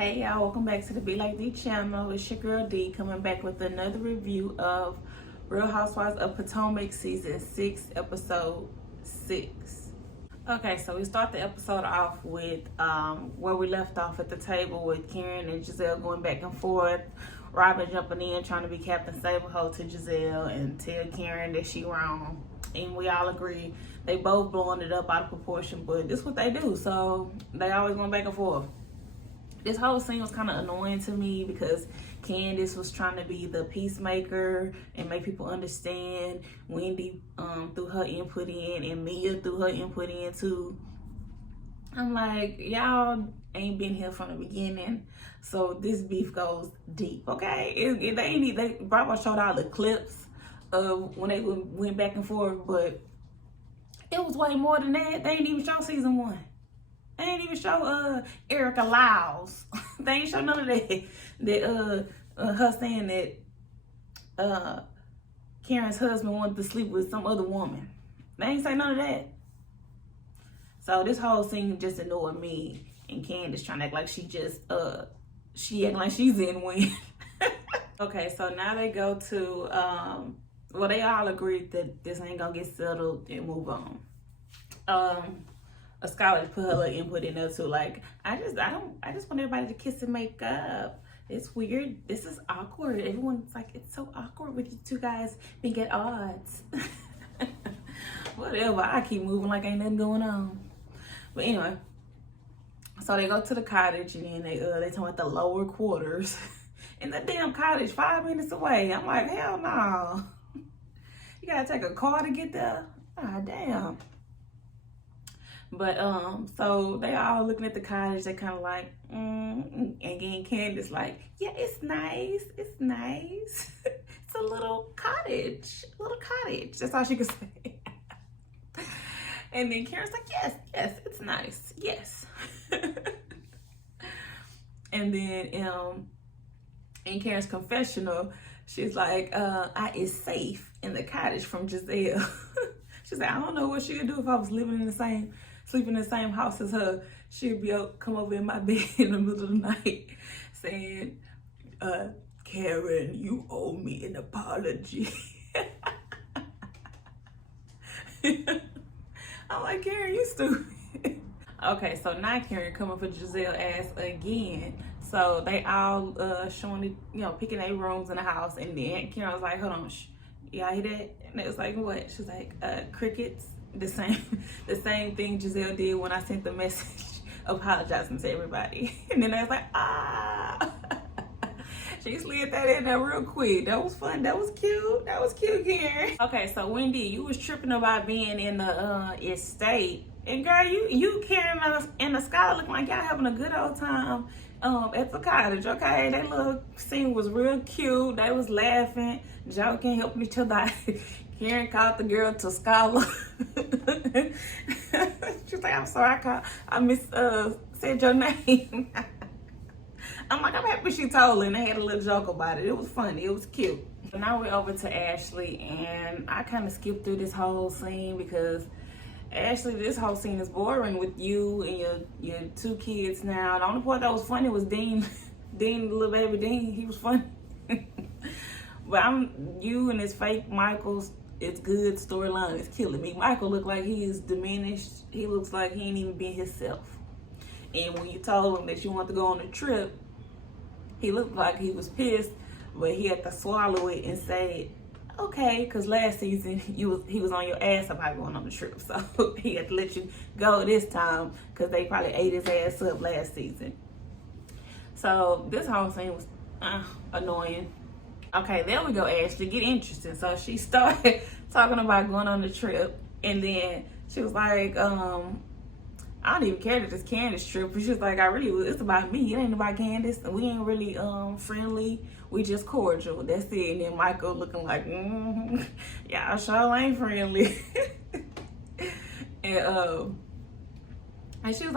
Hey y'all, welcome back to the Be Like D channel. It's your girl D coming back with another review of Real Housewives of Potomac season 6, episode 6. Okay, so we start the episode off with where we left off at the table with Karen and Giselle going back and forth. Robin jumping in trying to be Captain Save-A-Ho to Giselle and tell Karen that she wrong. And we all agree they both blowing it up out of proportion, but this is what they do. So they always going back and forth. This whole scene was kind of annoying to me because Candace was trying to be the peacemaker and make people understand. Wendy threw her input in, and Mia threw her input in too. I'm like, y'all ain't been here from the beginning, so this beef goes deep, okay? They Bravo showed all the clips of when they went back and forth, but it was way more than that. They ain't even show season 1. They ain't even show Erica Lyles. They ain't show none of that. Her saying that Karen's husband wanted to sleep with some other woman. They ain't say none of that. So this whole scene just annoyed me. And Candace trying to act like she acting like she's in win. Okay, so now they go to well, they all agreed that this ain't gonna get settled and move on. A scholar put her little input in there too. Like, I just want everybody to kiss and make up. It's weird. This is awkward. Everyone's like, it's so awkward with you two guys being at odds. Whatever. I keep moving like ain't nothing going on. But anyway, so they go to the cottage and then they talk about the lower quarters. In the damn cottage, 5 minutes away. I'm like, hell no. You gotta take a car to get there. Ah, damn. But so they all looking at the cottage. They kind of like, and then Candace like, yeah, it's nice. It's nice. It's a little cottage. That's all she could say. And then Karen's like, yes, it's nice. Yes. And then in Karen's confessional, she's like, I is safe in the cottage from Giselle. She's like, I don't know what she would do if I was sleeping in the same house as her. She'd be come over in my bed in the middle of the night saying, Karen, you owe me an apology. I'm like, Karen, you stupid. Okay, so now Karen coming for Giselle ass again. So they all showing it, picking their rooms in the house, and then Karen was like, hold on, y'all hear that? And it was like, what? She's like, crickets. The same thing Giselle did when I sent the message apologizing to everybody. And then I was like, she slid that in there real quick. That was fun. That was cute, Karen. Okay, so Wendy, you was tripping about being in the estate. And girl, you Karen and the Sky looking like y'all having a good old time at the cottage, okay? That little scene was real cute. They was laughing, joking, helping each other out. Karen called the girl to Scholar. She was like, I'm sorry, I said your name. I'm like, I'm happy she told her, and they had a little joke about it. It was funny, it was cute. So now we're over to Ashley, and I kind of skipped through this whole scene because Ashley, this whole scene is boring with you and your 2 kids now. The only part that was funny was Dean, little baby Dean. He was funny. But you and his fake Michael's it's good storyline is killing me. Michael looked like he is diminished. He looks like he ain't even been himself. And when you told him that you want to go on a trip, he looked like he was pissed, but he had to swallow it and say, okay, because last season he was on your ass about going on the trip. So he had to let you go this time because they probably ate his ass up last season. So this whole scene was annoying. Okay, there we go, Ashley. Get interesting. So she started talking about going on the trip, and then she was like, I don't even care that it's Candace trip. But she was like, it's about me. It ain't about Candace. We ain't really friendly. We just cordial. That's it. And then Michael looking like, y'all sure ain't friendly. And she was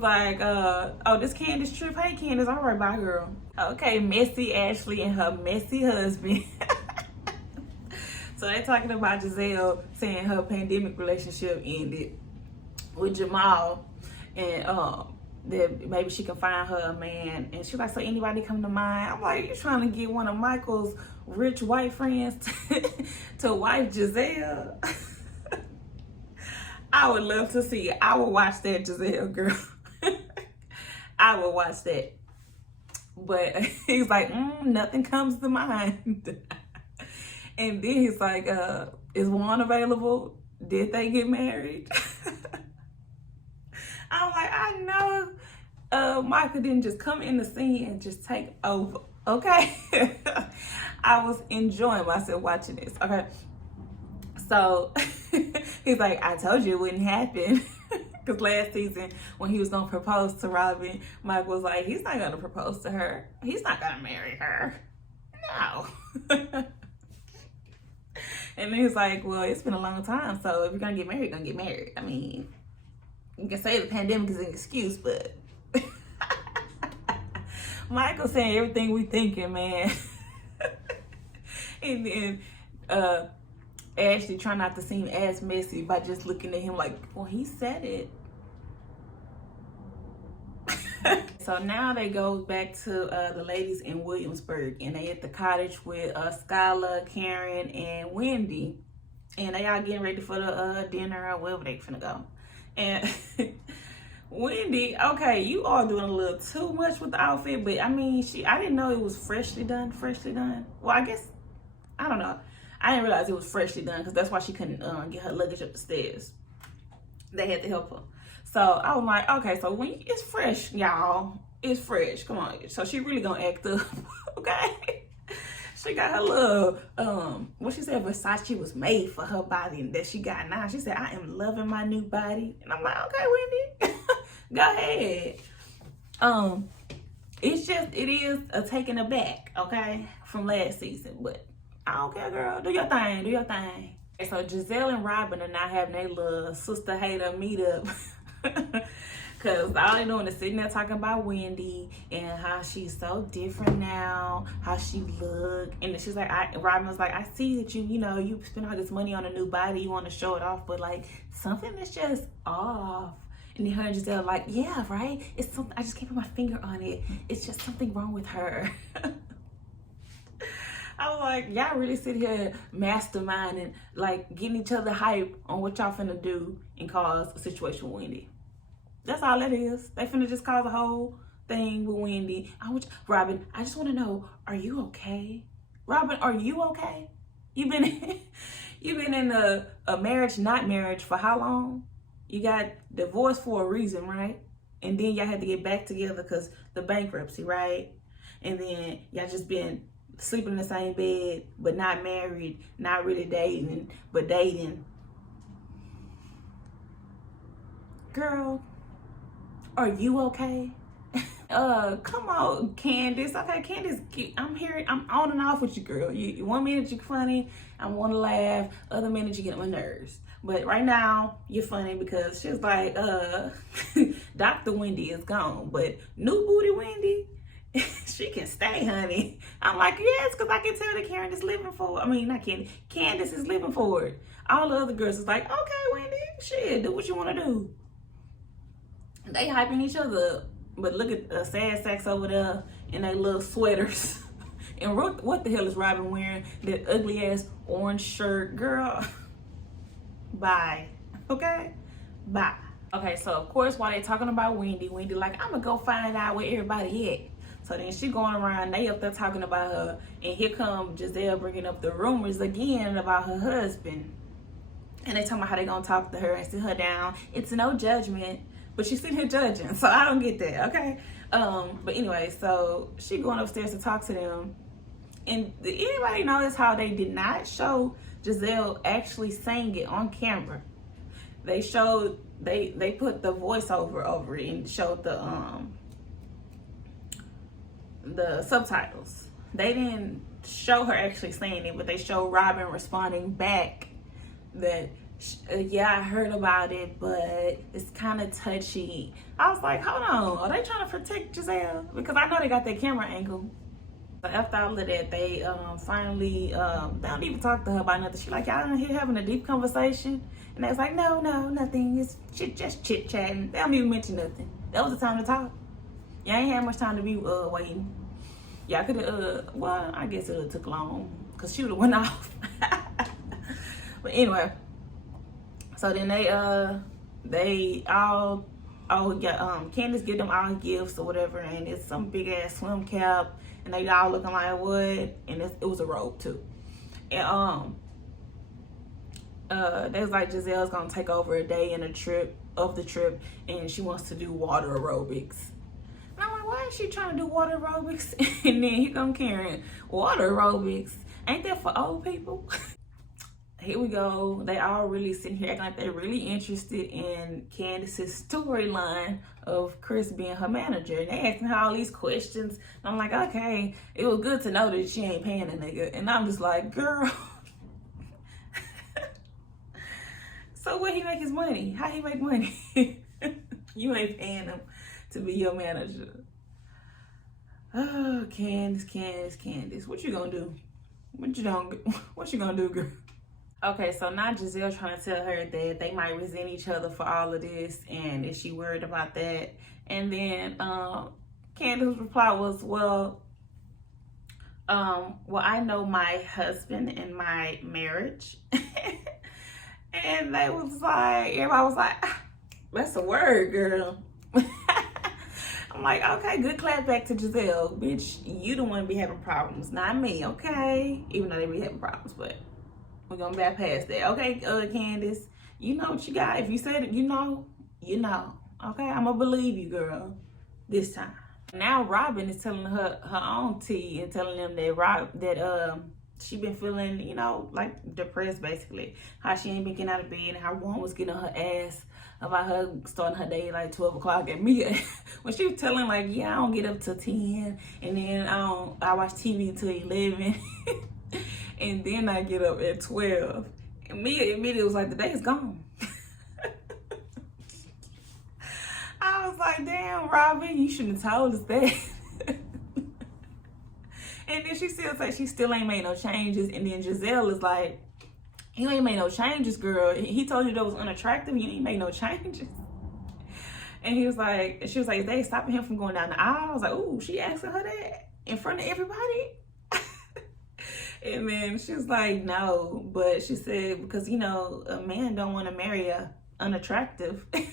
like, oh, this Candace trip. Hey, Candace. All right, bye, girl. Okay, messy Ashley and her messy husband. So they're talking about Giselle saying her pandemic relationship ended with Jamal. And that maybe she can find her a man. And she's like, so anybody come to mind? I'm like, you trying to get one of Michael's rich white friends to wife Giselle? I would love to see it. I would watch that, Giselle, girl. I would watch that. But he's like, nothing comes to mind. And then he's like, is Juan available? Did they get married? I'm like, I know Michael didn't just come in the scene and just take over, okay? I was enjoying myself watching this, okay? So he's like, I told you it wouldn't happen. Because last season, when he was going to propose to Robin, Mike was like, he's not going to propose to her. He's not going to marry her. No. And then he's like, well, it's been a long time, so if you're going to get married, you're going to get married. I mean, you can say the pandemic is an excuse, but Michael's saying everything we thinking, man. And then Ashley trying not to seem as messy by just looking at him like, well, he said it. So now they go back to the ladies in Williamsburg, and they at the cottage with Skylar, Karen, and Wendy, and they all getting ready for the dinner or wherever they finna go. And Wendy, okay, you are doing a little too much with the outfit, but I mean, I didn't know it was freshly done. Well, I guess, I don't know. I didn't realize it was freshly done because that's why she couldn't get her luggage up the stairs. They had to help her. So I was like, okay, so when it's fresh, y'all. It's fresh. Come on. So she really gonna act up, okay? She got her little, what she said, Versace was made for her body that she got now. She said, I am loving my new body. And I'm like, okay, Wendy, go ahead. It is a taking aback, okay, from last season, but I don't care, girl. Do your thing. So Giselle and Robin are now having their little sister hater meetup. Because all they doing is sitting there talking about Wendy and how she's so different now, how she look. And then she's like, Robin was like, I see that you spend all this money on a new body, you want to show it off, but like something is just off. And then her and Giselle like, yeah, right? It's something, I just can't put my finger on it. It's just something wrong with her. I was like, y'all really sit here masterminding, like getting each other hype on what y'all finna do and cause a situation with Wendy. That's all that is. They finna just cause a whole thing with Wendy. Robin, I just wanna know, are you okay? Robin, are you okay? You've been in a marriage, not marriage for how long? You got divorced for a reason, right? And then y'all had to get back together because the bankruptcy, right? And then y'all just been sleeping in the same bed, but not married, not really dating, but dating. Girl, are you okay? Come on, Candace. Okay, Candace, I'm on and off with you, girl. You 1 minute you're funny, I want to laugh, other minute you get on my nerves. But right now, you're funny because she's like, Dr. Wendy is gone, but new booty Wendy, she can stay, honey. I'm like, yes, because I can tell that Karen is living for it. I mean, not Candy. Candace is living for it. All the other girls is like, okay, Wendy, shit, do what you want to do. They hyping each other up. But look at sad sacks over there in their little sweaters. And what the hell is Robin wearing? That ugly ass orange shirt. Girl, bye. Okay? Bye. Okay, so of course, while they talking about Wendy like, I'm gonna go find out where everybody at. So then she going around, they up there talking about her, and here come Giselle bringing up the rumors again about her husband. And they talking about how they gonna talk to her and sit her down. It's no judgment, but she's sitting here judging, so I don't get that, okay? But anyway, so she going upstairs to talk to them. And did anybody notice how they did not show Giselle actually saying it on camera? They showed, they put the voiceover over it and showed the subtitles. They didn't show her actually saying it, but they showed Robin responding back that, yeah, I heard about it, but it's kind of touchy. I was like, hold on, are they trying to protect Giselle? Because I know they got that camera angle. So after all of that, they finally, they don't even talk to her about nothing. She's like, y'all in here having a deep conversation? And they was like, no, nothing. It's just chit-chatting. They don't even mention nothing. That was the time to talk. Y'all ain't had much time to be waiting. Y'all could have well, I guess it would have took long because she would have went off. But anyway, so then they all got Candace give them all gifts or whatever, and it's some big ass swim cap, and they all looking like wood, and it was a robe too. And they was like, Giselle's gonna take over a day in the trip, and she wants to do water aerobics. And I'm like, why is she trying to do water aerobics? And then here come Karen, water aerobics, ain't that for old people? Here we go. They all really sitting here acting like they're really interested in Candace's storyline of Chris being her manager. And they asking her all these questions. And I'm like, okay, it was good to know that she ain't paying a nigga. And I'm just like, girl. So where he make his money? How he make money? You ain't paying him to be your manager. Oh, Candace. What you gonna do? What you gonna do, girl? Okay, so now Giselle trying to tell her that they might resent each other for all of this, and is she worried about that? And then Candace's reply was, well, I know my husband and my marriage. And they was like, everybody was like, that's a word, girl. I'm like, okay, good clap back to Giselle. Bitch, you the one be having problems, not me, okay? Even though they be having problems, but we're gonna bypass that. Okay, Candace, you know what you got. If you said it, you know. Okay, I'm gonna believe you, girl, this time. Now Robin is telling her own tea and telling them that she been feeling, you know, like depressed basically. How she ain't been getting out of bed, and how one was getting on her ass about her starting her day like 12 o'clock at me. When she was telling like, yeah, I don't get up till 10, and then I watch TV till 11. And then I get up at 12. And Mia immediately was like, the day is gone. I was like, damn, Robin, you shouldn't have told us that. And then she still said she still ain't made no changes. And then Giselle is like, you ain't made no changes, girl. He told you that was unattractive. You ain't made no changes. And she was like, is they stopping him from going down the aisle? I was like, ooh, she asking her that in front of everybody? And then she was like, no, but she said, because, you know, a man don't want to marry a unattractive. And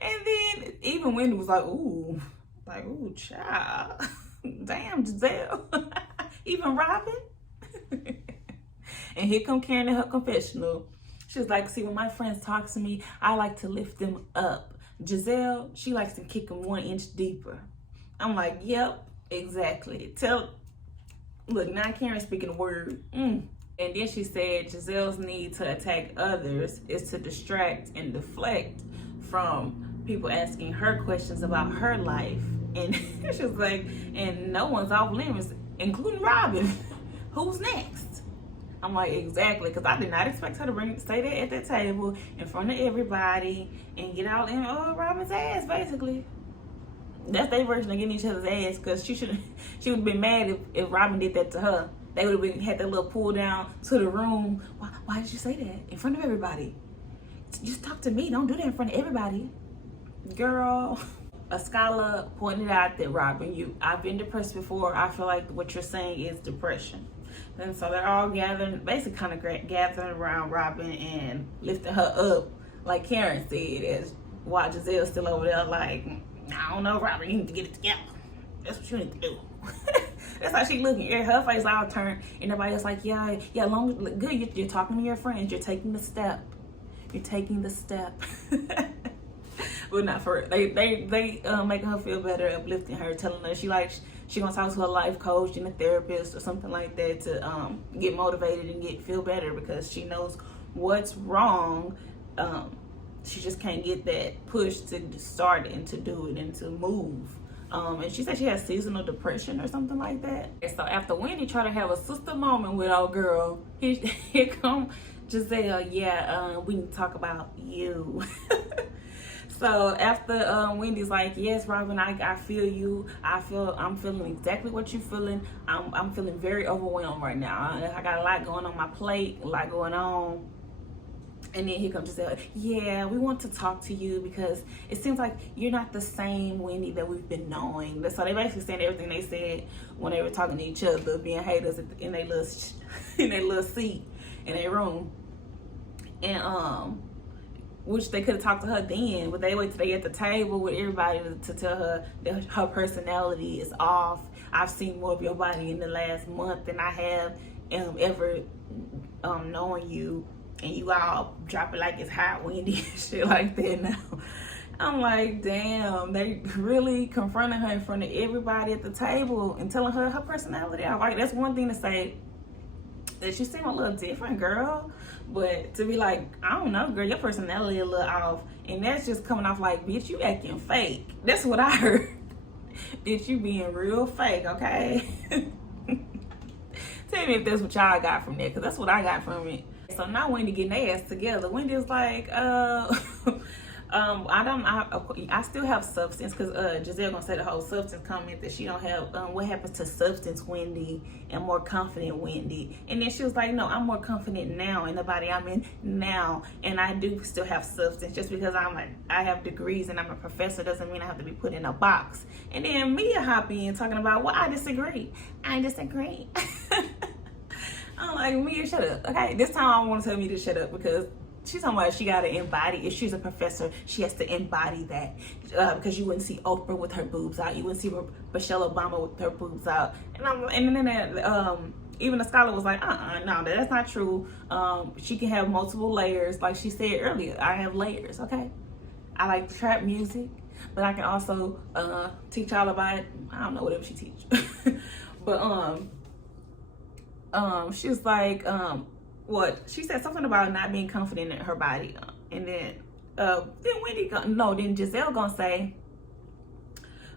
then even Wendy was like, ooh, child. Damn, Giselle. Even Robin. And here come Karen in her confessional. She was like, see, when my friends talk to me, I like to lift them up. Giselle, she likes to kick them 1 inch deeper. I'm like, yep. Exactly. Look, now Karen speaking a word. And then she said Giselle's need to attack others is to distract and deflect from people asking her questions about her life. And she was like, and no one's off limits, including Robin. Who's next? I'm like, exactly, because I did not expect her to stay there at that table in front of everybody and get out in Robin's ass, basically. That's their version of getting each other's ass, because she would have been mad if Robin did that to her. They would have had that little pull down to the room. Why did you say that in front of everybody? Just talk to me. Don't do that in front of everybody. Girl, a scholar pointed out that, Robin, I've been depressed before. I feel like what you're saying is depression. And so they're all gathering, basically kind of gathering around Robin and lifting her up, like Karen said, as while Giselle's still over there like, I don't know, Robin, you need to get it together. That's what you need to do. That's how she looking. Her face all turned, and everybody else like, yeah, good. You're talking to your friends. You're taking the step. But not for it. They making her feel better, uplifting her, telling her she gonna talk to a life coach and a therapist or something like that to get motivated and feel better, because she knows what's wrong. She just can't get that push to start and to do it and to move. And she said she has seasonal depression or something like that. And so after Wendy tried to have a sister moment with old girl, here come Giselle. Yeah, we need to talk about you. So after Wendy's like, yes, Robin, I feel you. I'm feeling exactly what you're feeling. I'm feeling very overwhelmed right now. I got a lot going on my plate, a lot going on. And then here comes Giselle. Yeah, we want to talk to you because it seems like you're not the same Wendy that we've been knowing. So they basically saying everything they said when they were talking to each other, being haters in their little seat in their room. And which they could have talked to her then, but they wait till they at the table with everybody to tell her that her personality is off. I've seen more of your body in the last month than I have ever knowing you. And you all drop it like it's hot, Wendy, and shit like that now. I'm like, damn, they really confronting her in front of everybody at the table and telling her personality. I'm like, that's one thing to say that you seem a little different, girl. But to be like, I don't know, girl, your personality a little off. And that's just coming off like, bitch, you acting fake. That's what I heard. Bitch, you being real fake, okay? Tell me if that's what y'all got from that, because that's what I got from it. So now Wendy getting their ass together. Wendy's like, I still have substance, because Giselle gonna say the whole substance comment that she don't have. What happens to substance Wendy and more confident Wendy? And then she was like, no, I'm more confident now in the body I'm in now, and I do still have substance. Just because I have degrees and I'm a professor doesn't mean I have to be put in a box. And then Mia hop in talking about, well, I disagree. I'm like, Mia, shut up. Okay, this time I want to tell Mia to shut up, because she's talking about she got to embody. If she's a professor, she has to embody that. Because you wouldn't see Oprah with her boobs out. You wouldn't see Michelle Obama with her boobs out. And then even the scholar was like, no, that's not true. She can have multiple layers. Like she said earlier, I have layers, okay? I like trap music, but I can also teach all about, I don't know, whatever she teach. But she was like, what? She said something about not being confident in her body. And then then Giselle gonna say,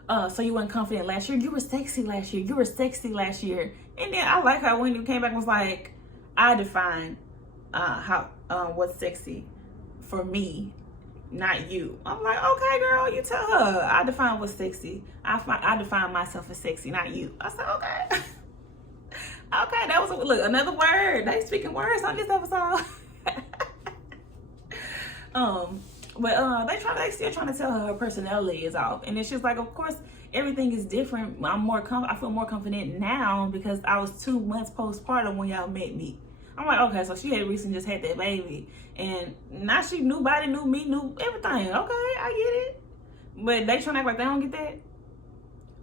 so you weren't confident last year? You were sexy last year. You were sexy last year. And then I like how Wendy came back and was like, I define what's sexy for me, not you. I'm like, okay, girl, you tell her. I define what's sexy. I define myself as sexy, not you. I said, okay. Okay, that was another word. They speaking words on this episode. They still trying to tell her personality is off, and then she's like, of course everything is different. I feel more confident now because I was 2 months postpartum when y'all met me. I'm like, okay, so she had recently just had that baby, and now she new body, new me, new everything. Okay, I get it, but they trying to act like they don't get that.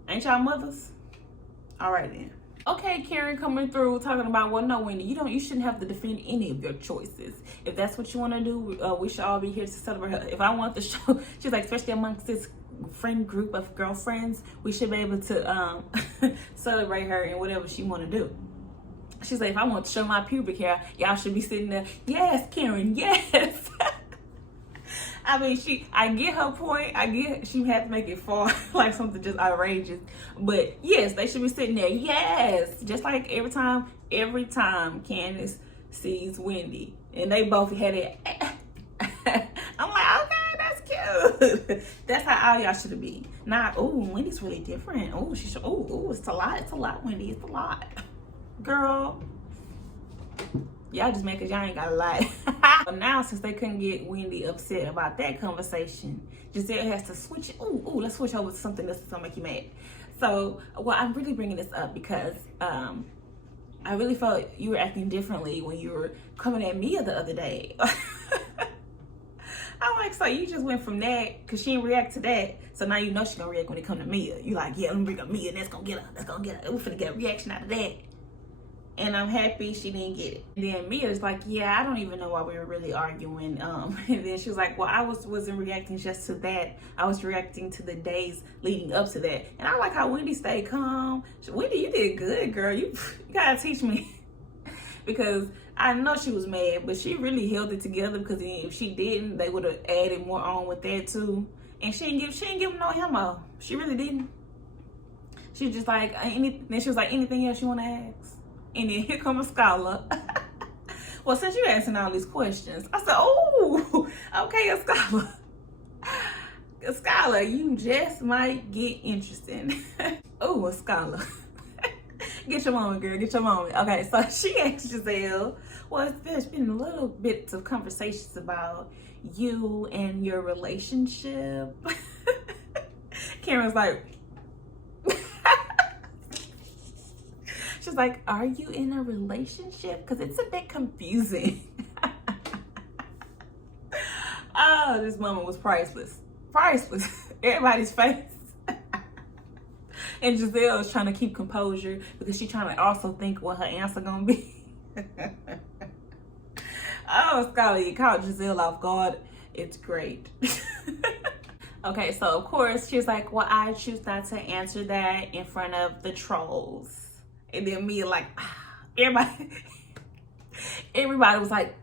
Ain't y'all mothers? All right then. Okay, Karen coming through talking about, well, no, Wendy, you shouldn't have to defend any of your choices. If that's what you want to do, we should all be here to celebrate her. If I want the show, she's like, especially amongst this friend group of girlfriends, we should be able to celebrate her and whatever she want to do. She's like, if I want to show my pubic hair, y'all should be sitting there. Yes, Karen, yes. I mean, I get her point. I get she had to make it fall like something just outrageous. But yes, they should be sitting there. Yes. Just like every time Candace sees Wendy and they both had it. I'm like, okay, that's cute. That's how all y'all should be. Not, oh, Wendy's really different. Oh, it's a lot, Wendy. It's a lot. Girl. Y'all just make it, y'all ain't gotta lie. Now, since they couldn't get Wendy upset about that conversation, Giselle has to switch. Let's switch over to something that's gonna make you mad. So, well, I'm really bringing this up because I really felt you were acting differently when you were coming at Mia the other day. I'm like, so you just went from that because she didn't react to that. So now you know she's gonna react when it comes to Mia. You like, yeah, let me bring up Mia, and that's gonna get her. We're finna get a reaction out of that. And I'm happy she didn't get it. And then Mia's like, yeah, I don't even know why we were really arguing. And then she was like, well, I wasn't reacting just to that. I was reacting to the days leading up to that. And I like how Wendy stayed calm. Wendy, you did good, girl. You gotta teach me. Because I know she was mad, but she really held it together, because if she didn't, they would have added more on with that too. And she didn't give no ammo. She really didn't. She was just like, then she was like, anything else you want to ask? And then here comes a scholar. Well, since you're asking all these questions, I said, oh, okay, a scholar. A scholar, you just might get interesting. Oh, a scholar. Get your moment, girl. Get your moment. Okay, so she asked Giselle, well, there's been a little bits of conversations about you and your relationship. Karen's like, she's like, are you in a relationship? Because it's a bit confusing. Oh, this moment was priceless. Priceless. Everybody's face. And Giselle is trying to keep composure because she's trying to also think what her answer gonna be. Oh, Skylar, you caught Giselle off guard. It's great. Okay, so of course she's like, well, I choose not to answer that in front of the trolls. And then me like, everybody was like,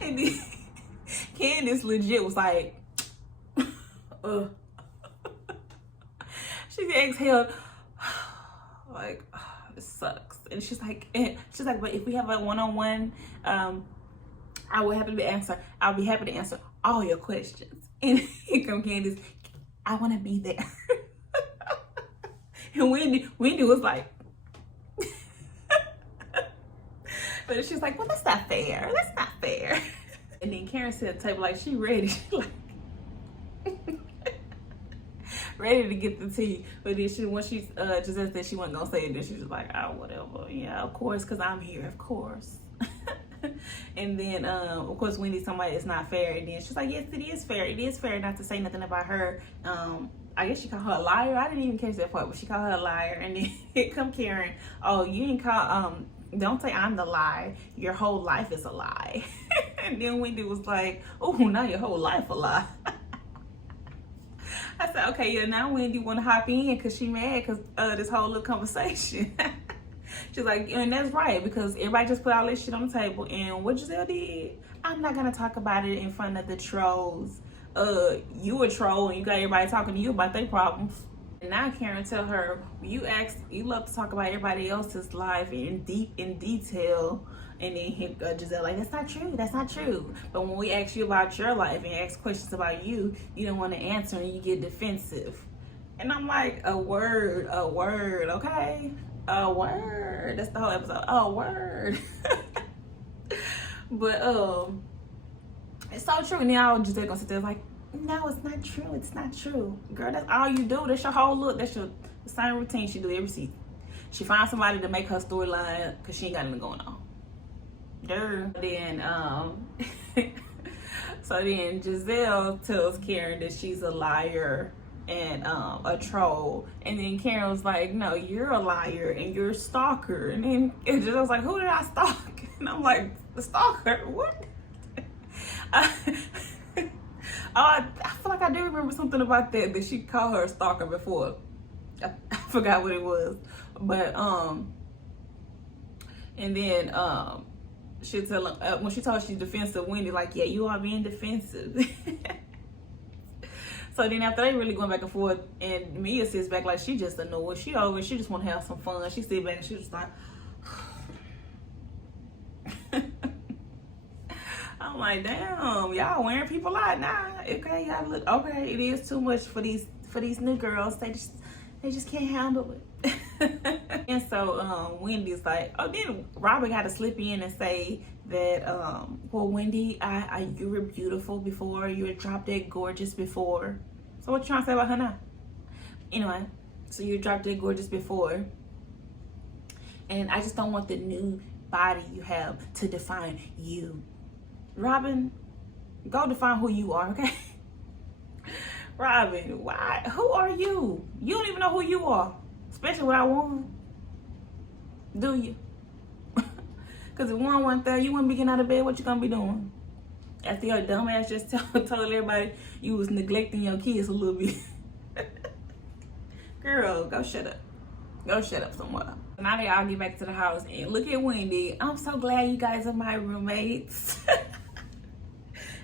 and then Candace legit was like, she exhaled, like, it sucks. And she's like, but if we have a one-on-one, I'll be happy to answer all your questions. And here come Candace, I want to be there. And Wendy was like, but she's like, well, that's not fair. That's not fair. And then Karen said at the table, like, she ready. She like, ready to get the tea. But then when she just said she wasn't gonna say it, then she was like, oh, whatever. Yeah, of course, because I'm here, of course. And then of course Wendy's talking about it's not fair. And then she's like, yes, it is fair. It is fair not to say nothing about her. I guess she called her a liar. I didn't even catch that part, but she called her a liar. And then here come Karen. Oh, you didn't call don't say I'm the lie. Your whole life is a lie. And then Wendy was like, oh, now your whole life a lie. I said, okay, yeah, now Wendy want to hop in because she mad because this whole little conversation. She's like, and that's right, because everybody just put all this shit on the table. And what Giselle did, I'm not going to talk about it in front of the trolls. You a troll and you got everybody talking to you about their problems. And now Karen tell her, you love to talk about everybody else's life in detail. And then Giselle like, that's not true. That's not true. But when we ask you about your life and ask questions about you, you don't want to answer and you get defensive. And I'm like, a word, okay? A word. That's the whole episode. A word. But it's so true. And now Giselle gonna sit there like, no, it's not true. It's not true. Girl, that's all you do. That's your whole look. That's the same routine she do every season. She finds somebody to make her storyline because she ain't got anything going on. Then so then Giselle tells Karen that she's a liar and a troll, and then Karen was like, no, you're a liar and you're a stalker. And then Giselle's like, who did I stalk? And I'm like, the stalker? What? I feel like I do remember something about that she called her a stalker before. I forgot what it was, but and then she'll tell him, when she told she's defensive, Wendy like, yeah, you are being defensive. So then after they really going back and forth, and Mia sits back like she just annoyed. She just want to have some fun. She sit back and she just like, I'm like, damn, y'all wearing people out now. Okay, y'all look, okay, it is too much for these new girls. They just can't handle it. And so Wendy's like, oh, then Robert got to slip in and say that, well, Wendy, you were beautiful before. You were drop dead gorgeous before. So what you trying to say about her now? Anyway, so you drop dead gorgeous before. And I just don't want the new body you have to define you. Robin, go define who you are, okay? Robin, why? Who are you? You don't even know who you are, especially what I want. Do you? Because if one wasn't there, you wouldn't be getting out of bed. What you gonna be doing? After your dumb ass just told everybody you was neglecting your kids a little bit. Girl, go shut up. Go shut up somewhere. Now they all get back to the house and look at Wendy. I'm so glad you guys are my roommates.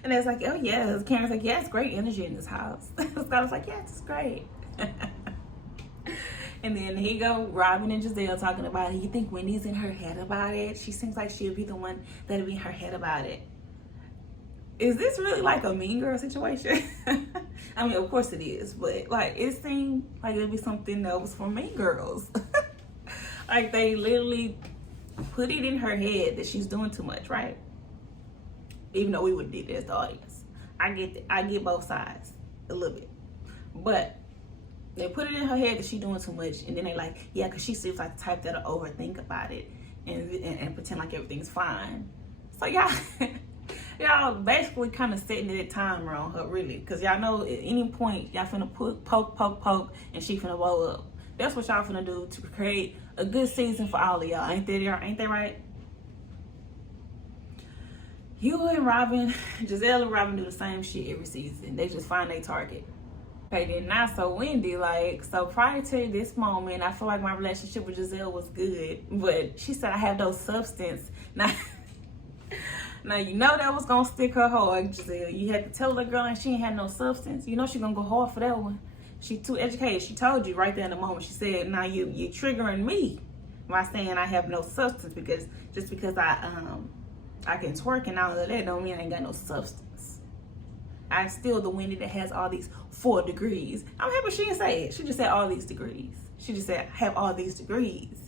And it's like, oh yeah. Karen's like, yeah, it's great energy in this house. Scott's like, yeah, it's great. And then here you go, Robin and Giselle talking about it. You think Wendy's in her head about it? She seems like she'll be the one that'll be in her head about it. is this really like a Mean Girl situation? I mean, of course it is, but like it seemed like it'd be something that was for Mean Girls. Like they literally put it in her head that she's doing too much, right? Even though we would do this, the audience. I get both sides a little bit, but they put it in her head that she's doing too much, and then they like, yeah, because she seems like the type that'll overthink about it and pretend like everything's fine. So y'all basically kind of setting the timer on her, really, because y'all know at any point y'all finna poke, and she finna blow up. That's what y'all finna do to create a good season for all of y'all. Ain't that right? You and Robin, Giselle and Robin do the same shit every season. They just find their target. Okay, then not so Wendy. Like, so prior to this moment, I feel like my relationship with Giselle was good, but she said I have no substance. Now you know that was gonna stick her hard, Giselle. You had to tell the girl and she ain't had no substance. You know she gonna go hard for that one. She too educated. She told you right there in the moment. She said, "Now you're triggering me by saying I have no substance because just because I can twerk and all of that don't mean I ain't got no substance. I'm still the Wendy that has all these 4 degrees. I'm happy she didn't say it. She just said all these degrees. She just said have all these degrees.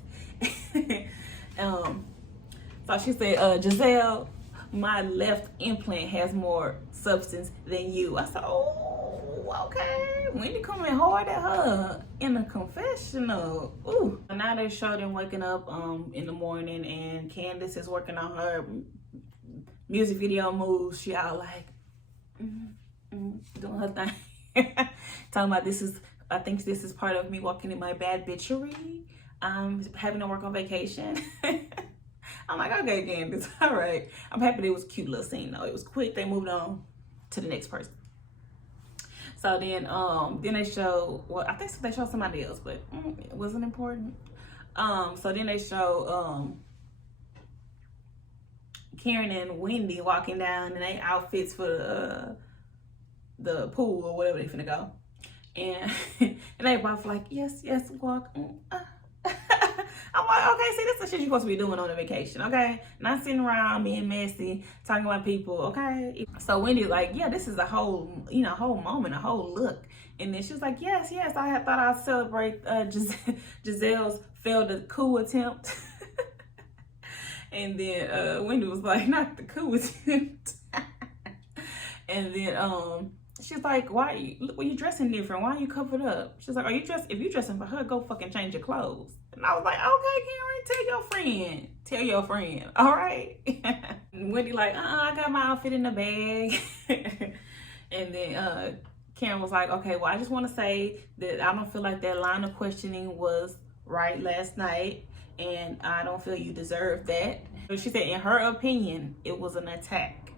So she said, Giselle, my left implant has more substance than you. I said, oh, okay. Wendy coming hard at her in a confessional. Ooh. Now they showed them waking up in the morning, and Candace is working on her music video moves. She all like doing her thing. Talking about I think this is part of me walking in my bad bitchery. Having to work on vacation. I'm like, okay, Candace, all right. I'm happy it was a cute little scene though. It was quick. They moved on to the next person. So then they show, well, I think they showed somebody else, but it wasn't important. So then they show Karen and Wendy walking down in their outfits for the pool or whatever they finna go. And they both like, yes, walk. I'm like, okay, see, this is the shit you're supposed to be doing on a vacation, okay? Not sitting around being messy, talking about people, okay? So Wendy's like, yeah, this is a whole moment, a whole look. And then she's like, yes, I had thought I'd celebrate Giselle's failed coup attempt. And then Wendy was like, not the coup attempt. And then she's like, why you dressing different? Why are you covered up? She's like, if you dressing for her, go fucking change your clothes. And I was like, okay, Karen, tell your friend, all right? Wendy like, I got my outfit in the bag. And then Karen was like, okay, well, I just want to say that I don't feel like that line of questioning was right last night, and I don't feel you deserve that. But she said, in her opinion, it was an attack.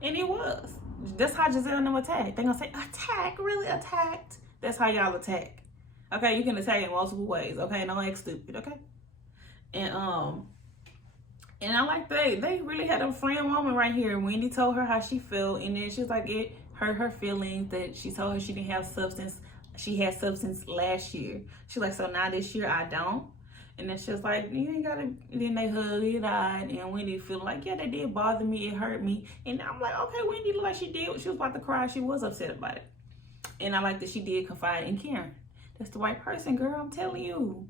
And it was. That's how Giselle and them attack. They gonna say, attack? Really attacked? That's how y'all attack. Okay, you can attack in multiple ways. Okay, don't act stupid. Okay, and I like they really had a friend moment right here. Wendy told her how she felt, and then she's like, it hurt her feelings that she told her she didn't have substance. She had substance last year. She's like, so now this year I don't. And then she was like, you ain't gotta. And then they hugged it out, and Wendy feel like, yeah, they did bother me. It hurt me. And I'm like, okay, Wendy looked like she did. She was about to cry. She was upset about it. And I like that she did confide in Karen. That's the right person, girl. I'm telling you.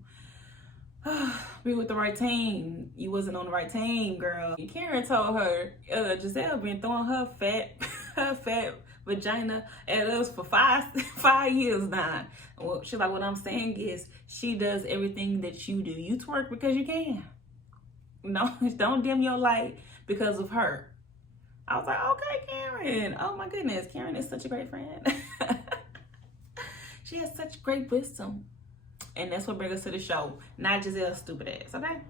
Be with the right team. You wasn't on the right team, girl. Karen told her, Giselle been throwing her fat vagina at us for five years now. Well, she's like, what I'm saying is she does everything that you do. You twerk because you can. No, don't dim your light because of her. I was like, okay, Karen. Oh my goodness. Karen is such a great friend. She has such great wisdom. And that's what brings us to the show. Not Giselle's stupid ass, okay?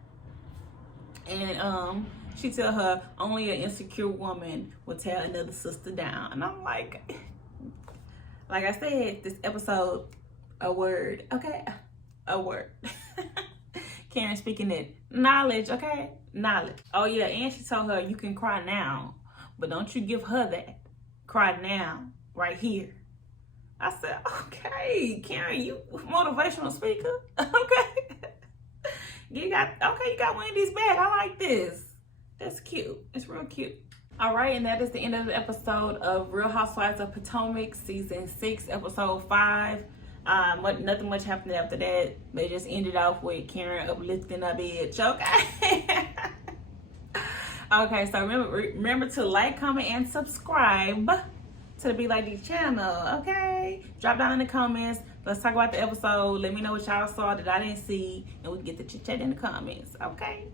And she tell her only an insecure woman will tear another sister down. And I'm like I said, this episode, a word, okay? A word. Karen speaking it. Knowledge, okay? Knowledge. Oh yeah, and she told her you can cry now, but don't you give her that. Cry now, right here. I said, okay, Karen, you motivational speaker. Okay. You got Wendy's back. I like this. That's cute. It's real cute. All right, and that is the end of the episode of Real Housewives of Potomac, season 6, episode 5. Nothing much happened after that. They just ended off with Karen uplifting a bitch. Okay. Okay, so remember to like, comment, and subscribe to the Be Like D channel. Okay, drop down in the comments. Let's talk about the episode. Let me know what y'all saw that I didn't see, and we can get the chit chat in the comments. Okay.